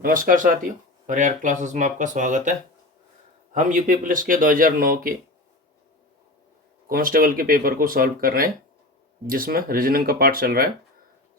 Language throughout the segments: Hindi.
नमस्कार साथियों, परिहार क्लासेस में आपका स्वागत है। हम यूपी पुलिस के 2009 के कांस्टेबल के पेपर को सॉल्व कर रहे हैं, जिसमें रीजनिंग का पार्ट चल रहा है।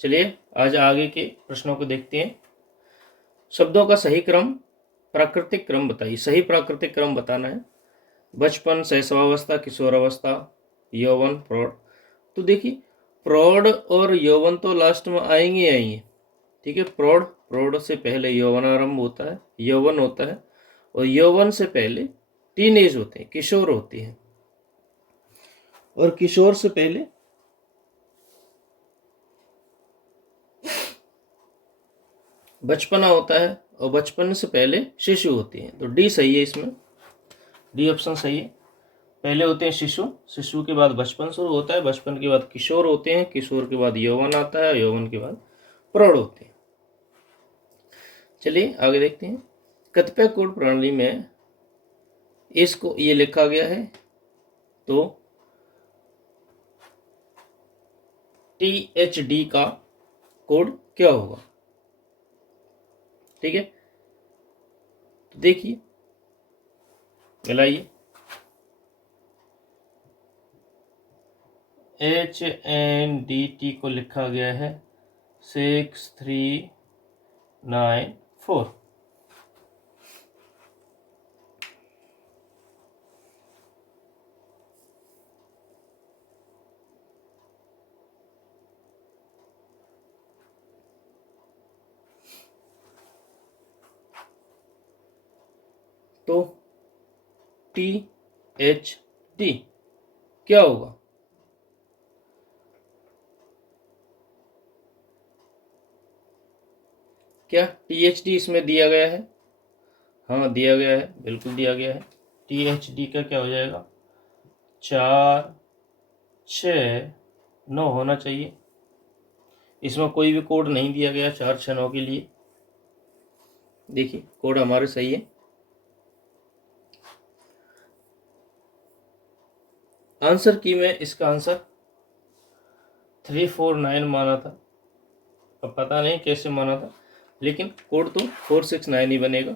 चलिए आज आगे के प्रश्नों को देखते हैं। शब्दों का सही क्रम, प्राकृतिक क्रम बताइए। सही प्राकृतिक क्रम बताना है। बचपन, शैशवावस्था, किशोरावस्था, यौवन, प्रौढ़। तो देखिए, प्रौढ़ और यौवन तो लास्ट में आएंगे ही आएंगे। ठीक है, प्रौढ़, प्रौढ़ से पहले यौवन आरंभ होता है, यौवन होता है, और यौवन से पहले टीनेज होते हैं, किशोर होती है, और किशोर से पहले बचपना होता है, और बचपन से पहले शिशु होती है। तो डी सही है, इसमें डी ऑप्शन सही है। पहले होते हैं शिशु, शिशु के बाद बचपन शुरू होता है, बचपन के बाद किशोर होते हैं, किशोर के बाद यौवन आता है, यौवन के बाद प्रौढ़ होते हैं। चलिए आगे देखते हैं। कतिपय कोड प्रणाली में इसको ये लिखा गया है, तो THD का कोड क्या होगा? ठीक है, तो देखिए, मिलाइए। HNDT को लिखा गया है 6394। तो THD क्या होगा? क्या THD इसमें दिया गया है? हाँ दिया गया है, बिल्कुल दिया गया है। THD का क्या हो जाएगा? 469 होना चाहिए। इसमें कोई भी कोड नहीं दिया गया 469 के लिए। देखिए कोड हमारे सही है। आंसर की में इसका आंसर 349 माना था। अब पता नहीं कैसे माना था, लेकिन कोड तो 469 ही बनेगा।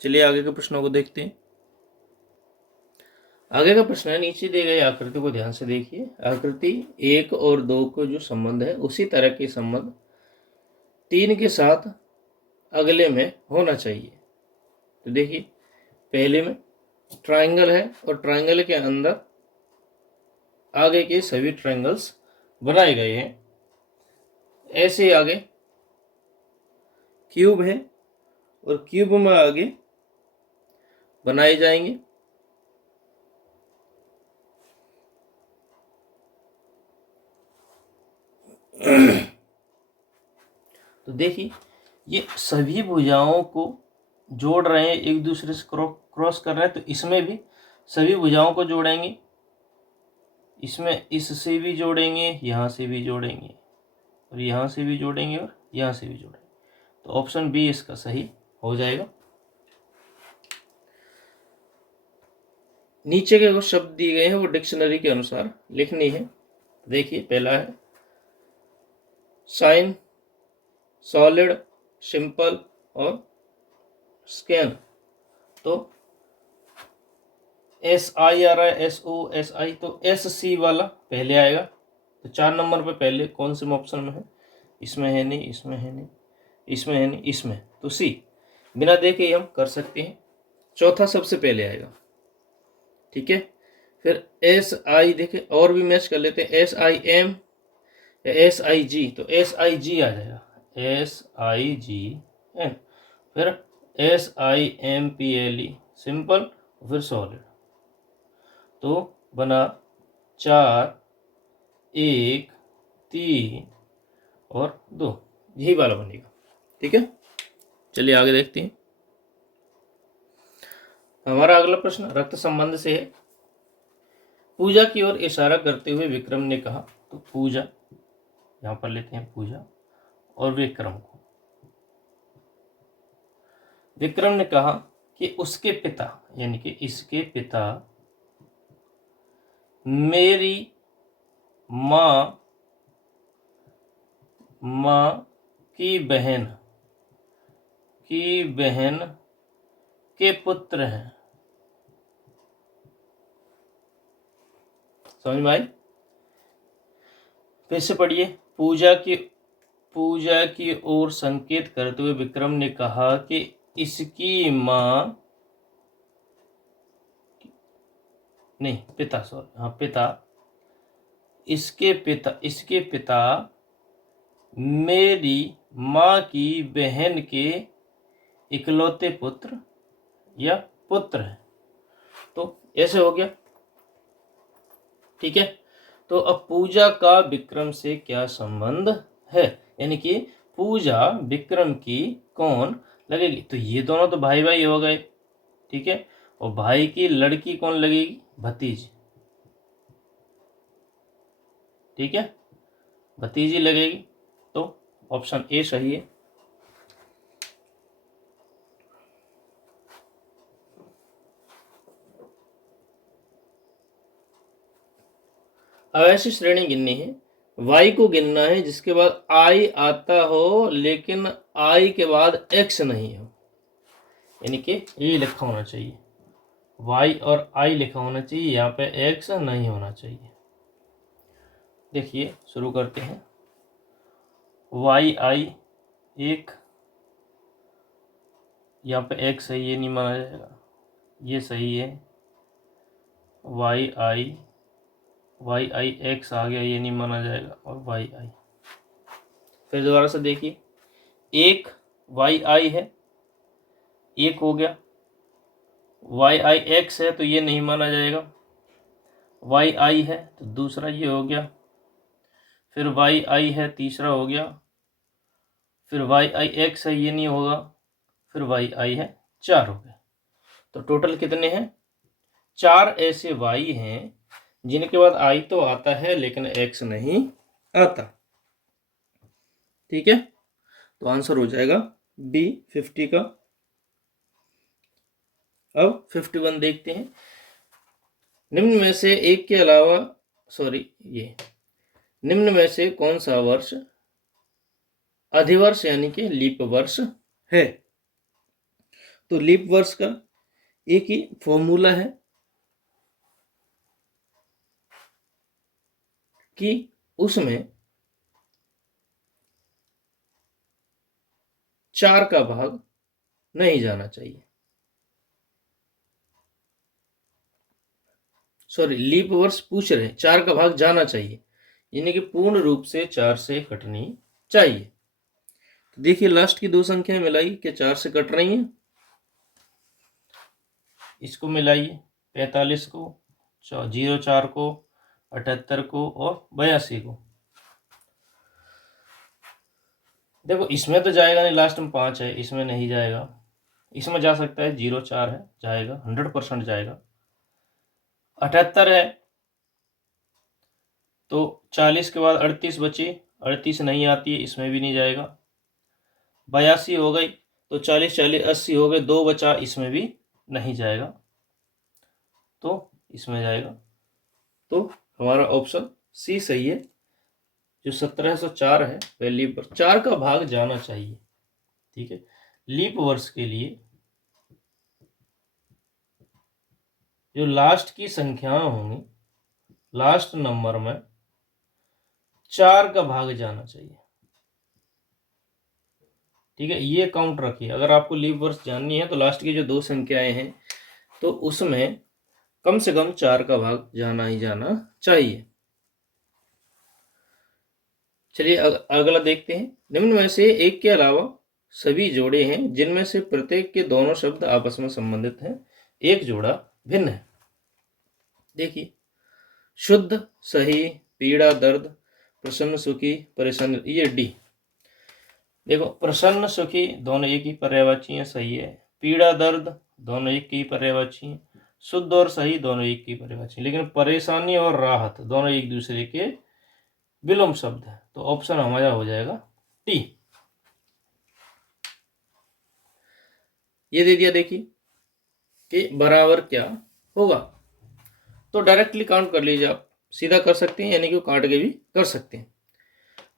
चलिए आगे के प्रश्नों को देखते हैं। आगे का प्रश्न है, नीचे दिए गए आकृति को ध्यान से देखिए। आकृति 1 और 2 को जो संबंध है, उसी तरह के संबंध 3 के साथ अगले में होना चाहिए। तो देखिए, पहले में ट्रायंगल है, और ट्रायंगल के अंदर आगे के सभी ट्रायंगल्स बनाए गए हैं। ऐसे ही आगे क्यूब है, और क्यूब में आगे बनाए जाएंगे। तो देखिए, ये सभी भुजाओं को जोड़ रहे हैं, एक दूसरे से क्रॉस कर रहे हैं। तो इसमें भी सभी भुजाओं को जोड़ेंगे, इसमें इससे भी जोड़ेंगे, यहाँ से भी जोड़ेंगे, और यहाँ से भी जोड़ेंगे, और यहाँ से भी जोड़ेंगे। तो ऑप्शन बी इसका सही हो जाएगा। नीचे के कुछ शब्द दिए गए हैं, वो डिक्शनरी के अनुसार लिखनी है। देखिए, पहला है साइन, सॉलिड, सिंपल और स्कैन। तो SI आ रहा है, SOSI, तो SC वाला पहले आएगा। तो 4 नंबर पे पहले कौन से ऑप्शन में है? इसमें है नहीं, इसमें है नहीं, इसमें है नहीं, इसमें। तो C बिना देखे ही हम कर सकते हैं। चौथा सबसे पहले आएगा। ठीक है, फिर SI देखे, और भी मैच कर लेते हैं। SIM या SIG, तो SIG आ जाएगा, SIGN। फिर SIMPLE सिंपल, फिर सॉलिड। तो बना 4, 1, 3 और 2, यही वाला बनेगा। ठीक है, चलिए आगे देखते हैं। हमारा अगला प्रश्न रक्त संबंध से है। पूजा की ओर इशारा करते हुए विक्रम ने कहा। तो पूजा, यहां पर लेते हैं पूजा और विक्रम को। विक्रम ने कहा कि उसके पिता, यानी कि इसके पिता, मेरी माँ की बहन के पुत्र हैं। समझ में आई? फिर से पढ़िए। पूजा की ओर संकेत करते हुए विक्रम ने कहा कि इसकी माँ नहीं पिता सॉरी हाँ पिता इसके पिता मेरी माँ की बहन के इकलौते पुत्र या पुत्र है। तो ऐसे हो गया। ठीक है। तो अब पूजा का विक्रम से क्या संबंध है, यानी कि पूजा विक्रम की कौन लगेगी? तो ये दोनों तो भाई भाई हो गए। ठीक है। और भाई की लड़की कौन लगेगी? भतीजी। ठीक है, भतीजी लगेगी। तो ऑप्शन ए सही है। अब ऐसी श्रेणी गिननी है, y को गिनना है जिसके बाद i आता हो लेकिन i के बाद x नहीं हो, यानी कि ये लिखा होना चाहिए, y और i लिखा होना चाहिए, यहाँ पे x नहीं होना चाहिए। देखिए शुरू करते हैं। y i एक, यहाँ पे x है ये नहीं माना जाएगा, ये सही है। y i x आ गया, ये नहीं माना जाएगा, और y i। फिर दोबारा से देखिए, एक y i है, एक हो गया, y i x है तो ये नहीं माना जाएगा, y i है तो दूसरा ये हो गया, फिर y i है तीसरा हो गया, फिर y i x है ये नहीं होगा, फिर y i है, चार हो गए। तो टोटल कितने हैं? चार ऐसे y हैं जिनके बाद i तो आता है लेकिन x नहीं आता। ठीक है, तो आंसर हो जाएगा बी 50 का। अब 51 देखते हैं। निम्न में से एक के अलावा निम्न में से कौन सा वर्ष अधिवर्ष यानी कि लीप वर्ष है? तो लीप वर्ष का एक ही फॉर्मूला है कि उसमें 4 का भाग नहीं जाना चाहिए। लीप वर्ष पूछ रहे हैं, 4 का भाग जाना चाहिए, यानी कि पूर्ण रूप से 4 से कटनी चाहिए। तो देखिए लास्ट की दो संख्याएं मिलाई कि 4 से कट रही हैं, इसको मिलाइए 45 को, 04 को, 78 को और 82 को। देखो इसमें तो जाएगा नहीं, लास्ट में 5 है, इसमें नहीं जाएगा, इसमें जा सकता है, 04 है जाएगा, 100% जाएगा। 78 है तो 40 के बाद 38 बची, 38 नहीं आती है, इसमें भी नहीं जाएगा। 82 हो गई तो 40 40 80 हो गए, 2 बचा, इसमें भी नहीं जाएगा, तो इसमें जाएगा। तो हमारा ऑप्शन सी सही है, जो 1704 है वह लीप वर्ष, 4 का भाग जाना चाहिए। ठीक है, लीप वर्ष के लिए जो लास्ट की संख्याएं होंगी, लास्ट नंबर में 4 का भाग जाना चाहिए। ठीक है, ये काउंट रखिए। अगर आपको लीप वर्ष जाननी है तो लास्ट की जो दो संख्याएं हैं तो उसमें कम से कम 4 का भाग जाना ही जाना चाहिए। चलिए अगला देखते हैं। निम्न में से एक के अलावा सभी जोड़े हैं जिनमें से प्रत्येक के दोनों शब्द आपस में संबंधित हैं, एक जोड़ा भिन्न है। देखिए, शुद्ध, सही, पीड़ा, दर्द, प्रसन्न, सुखी, परेशान, ये डी। देखो प्रसन्न सुखी दोनों एक ही पर्यायवाची हैं, सही है। पीड़ा दर्द दोनों एक ही पर्यायवाची हैं, शुद्ध और सही दोनों एक ही पर्यायवाची, लेकिन परेशानी और राहत दोनों एक दूसरे के विलोम शब्द है। तो ऑप्शन हमारा हो जाएगा टी। ये दे दिया, देखिए कि बराबर क्या होगा। तो डायरेक्टली काउंट कर लीजिए, आप सीधा कर सकते हैं, यानी कि काट के भी कर सकते हैं।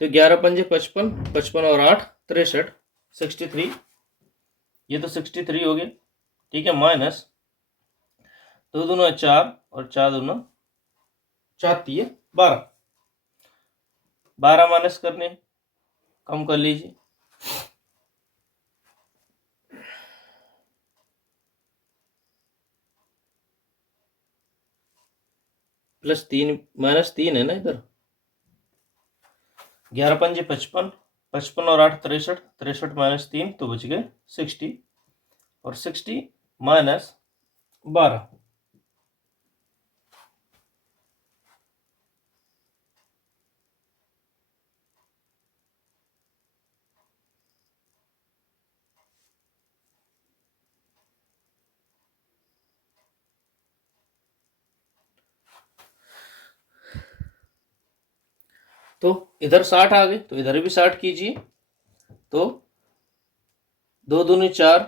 तो 11×5 55, 55 और 8 63, 63, ये तो 63 हो गया, ठीक है। माइनस 2 दूना 4 और 4 दूना 4 3 12, 12 माइनस करने, कम कर लीजिए, +3 -3 है ना इधर। 11×5 55, 55 और 8 63, 63 -3 तो बच गए 60, और 60 माइनस 12, तो इधर 60 आ गए, तो इधर भी 60 कीजिए। तो 2 दूनी 4,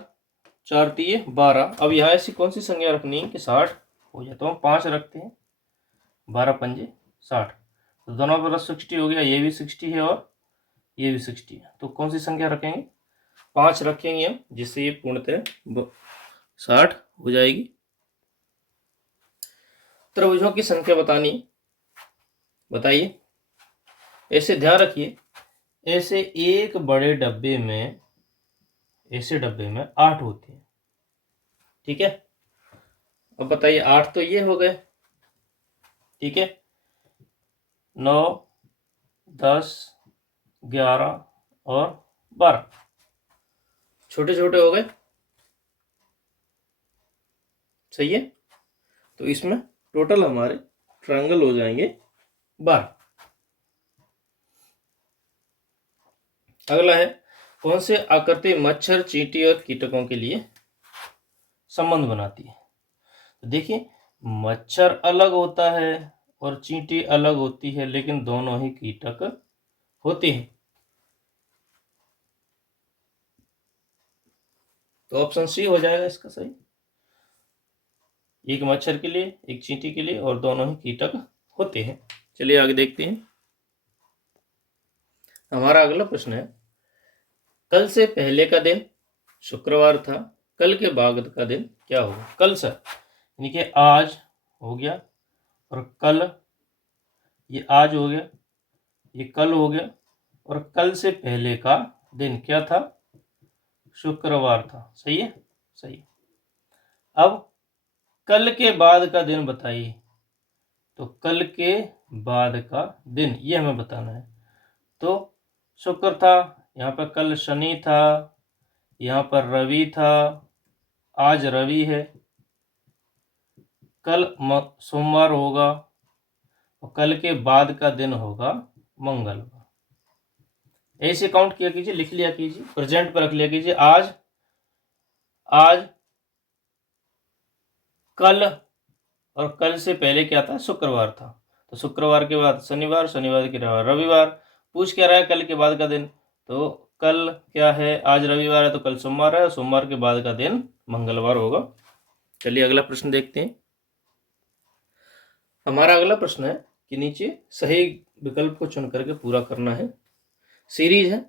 4 3 12। अब यहाँ ऐसी कौन सी संख्या रखनी है कि 60 हो जाए, तो हम 5 रखते हैं, 12 पंजे 60, तो दोनों प्लस 60 हो गया, ये भी 60 है और ये भी 60 है। तो कौन सी संख्या रखेंगे, 5 रखेंगे हम, जिससे ये पूर्णतः 60 हो जाएगी। त्रिभुजों की संख्या बतानी, बताइए। ऐसे ध्यान रखिए, ऐसे एक बड़े डब्बे में, ऐसे डब्बे में 8 होते हैं, ठीक है। अब बताइए, 8 तो ये हो गए, ठीक है, 9 10 11 और 12 छोटे छोटे हो गए, सही है। तो इसमें टोटल हमारे ट्रायंगल हो जाएंगे 12। अगला है, कौन से आकृति मच्छर, चींटी और कीटकों के लिए संबंध बनाती है। तो देखिए, मच्छर अलग होता है और चींटी अलग होती है, लेकिन दोनों ही कीटक होते हैं। तो ऑप्शन सी हो जाएगा इसका सही, एक मच्छर के लिए, एक चींटी के लिए, और दोनों ही कीटक होते हैं। चलिए आगे देखते हैं। हमारा अगला प्रश्न है, कल से पहले का दिन शुक्रवार था, कल के बाद का दिन क्या होगा। कल से यानी कि आज हो गया, और कल, ये आज हो गया, ये कल हो गया, और कल से पहले का दिन क्या था, शुक्रवार था, सही है, सही। अब कल के बाद का दिन बताइए, तो कल के बाद का दिन ये हमें बताना है। तो शुक्र था, यहाँ पर कल शनि था, यहाँ पर रवि था, आज रवि है, कल सोमवार होगा, और कल के बाद का दिन होगा मंगलवार। ऐसे काउंट किया कीजिए, लिख लिया कीजिए, प्रेजेंट पर रख लिया कीजिए। आज, आज, कल, और कल से पहले क्या था, शुक्रवार था, तो शुक्रवार के बाद शनिवार, शनिवार के बाद रविवार। पूछ क्या रहा है, कल के बाद का दिन, तो कल क्या है, आज रविवार है, तो कल सोमवार है, और सोमवार के बाद का दिन मंगलवार होगा। चलिए अगला प्रश्न देखते हैं। हमारा अगला प्रश्न है कि नीचे सही विकल्प को चुन करके पूरा करना है। सीरीज है,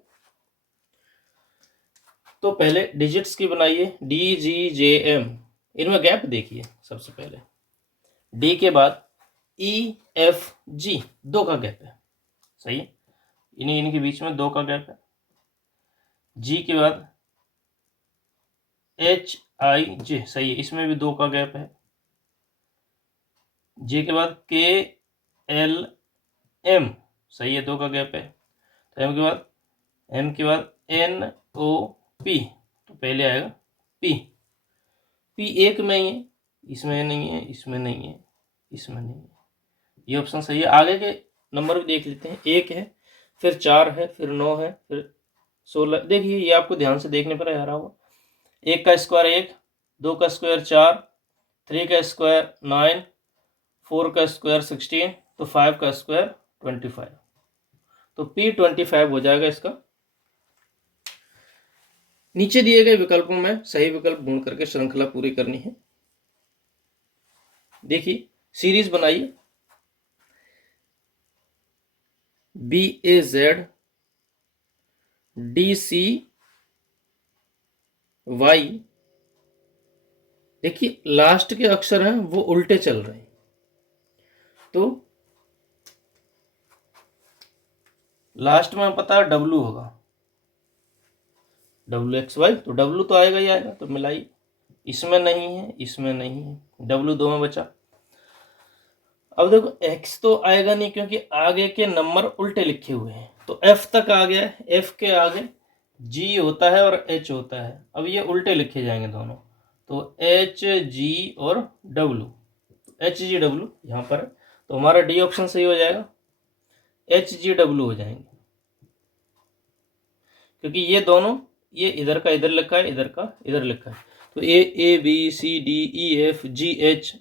तो पहले डिजिट्स की बनाइए, DGJM, इनमें गैप देखिए। सबसे पहले डी के बाद EFG, 2 का गैप है, सही है, इनके बीच में 2 का गैप है। जी के बाद HIJ, सही है, इसमें भी 2 का गैप है। जे के बाद KLM, सही है, 2 का गैप है। तो एम के बाद NOP, तो पहले आएगा P एक में ही है, इसमें नहीं है, इसमें नहीं है, इसमें नहीं है, ये ऑप्शन सही है। आगे के नंबर भी देख लेते हैं, 1 है, फिर 4 है, फिर 9 है, फिर 16। देखिए, ये आपको ध्यान से देखने पर आ रहा होगा, 1 का स्क्वायर 1, 2 का स्क्वायर 4, 3 का स्क्वायर 9, 4 का स्क्वायर 16, तो 5 का स्क्वायर 25, तो P25 हो जाएगा इसका। नीचे दिए गए विकल्पों में सही विकल्प ढूंढ करके श्रृंखला पूरी करनी है। देखिए, सीरीज बनाइए, BAZ DC Y, देखिए लास्ट के अक्षर हैं वो उल्टे चल रहे हैं, तो लास्ट में पता है W होगा, WXY, तो W तो आएगा ही आएगा, तो मिलाई, इसमें नहीं है, इसमें नहीं है, W दो में बचा। अब देखो X तो आएगा नहीं क्योंकि आगे के नंबर उल्टे लिखे हुए हैं, तो F तक आ गया, F के आगे G होता है और H होता है, अब ये उल्टे लिखे जाएंगे दोनों, तो HG और W, HGW यहाँ पर है, तो हमारा डी ऑप्शन सही हो जाएगा, HGW हो जाएंगे, क्योंकि ये दोनों, ये इधर का इधर लिखा है, इधर का इधर लिखा है, तो ABCDEFGH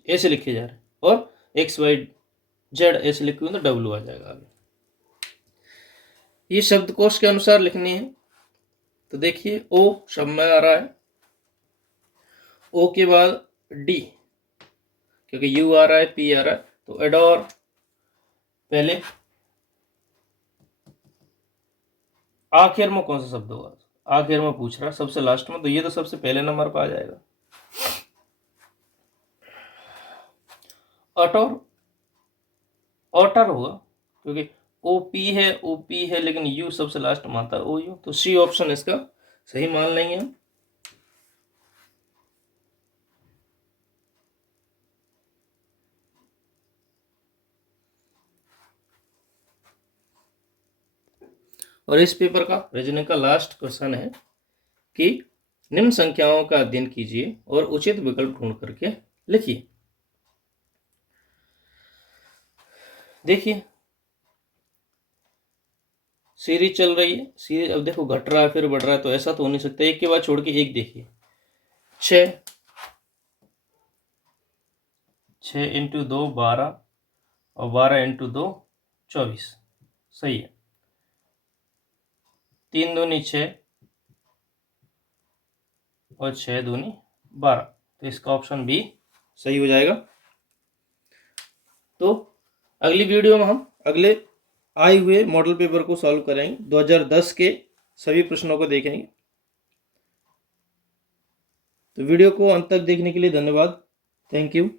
ऐसे लिखे जा रहे हैं, और XYZ ऐसे लिखे हुए, तो W आ जाएगा आगे। ये शब्दकोश के अनुसार लिखनी है, तो देखिए O शब्द में आ रहा है, O के बाद D, क्योंकि U आ रहा है, P आ रहा है, तो एडोर पहले, आखिर में कौन सा शब्द होगा, आखिर में पूछ रहा है, सबसे लास्ट में, तो ये तो सबसे पहले नंबर पर आ जाएगा। ऑटर, ऑटर होगा, क्योंकि OP है लेकिन U सबसे लास्ट में आता है, OU, तो C ऑप्शन इसका सही मान लेंगे हम। और इस पेपर का रीजनिंग का लास्ट क्वेश्चन है कि निम्न संख्याओं का अध्ययन कीजिए और उचित विकल्प ढूंढ करके लिखिए। देखिए सीरीज चल रही है, सीरीज अब देखो घट रहा है फिर बढ़ रहा है, तो ऐसा तो हो नहीं सकता, एक के बाद छोड़ के एक, देखिए 6 इंटू 2 12 और 12 इंटू 2 24, सही है। 3 दूनी 6 और 6 दूनी 12, तो इसका ऑप्शन भी सही हो जाएगा। तो अगली वीडियो में हम अगले आए हुए मॉडल पेपर को सॉल्व करेंगे, 2010 के सभी प्रश्नों को देखेंगे। तो वीडियो को अंत तक देखने के लिए धन्यवाद, थैंक यू।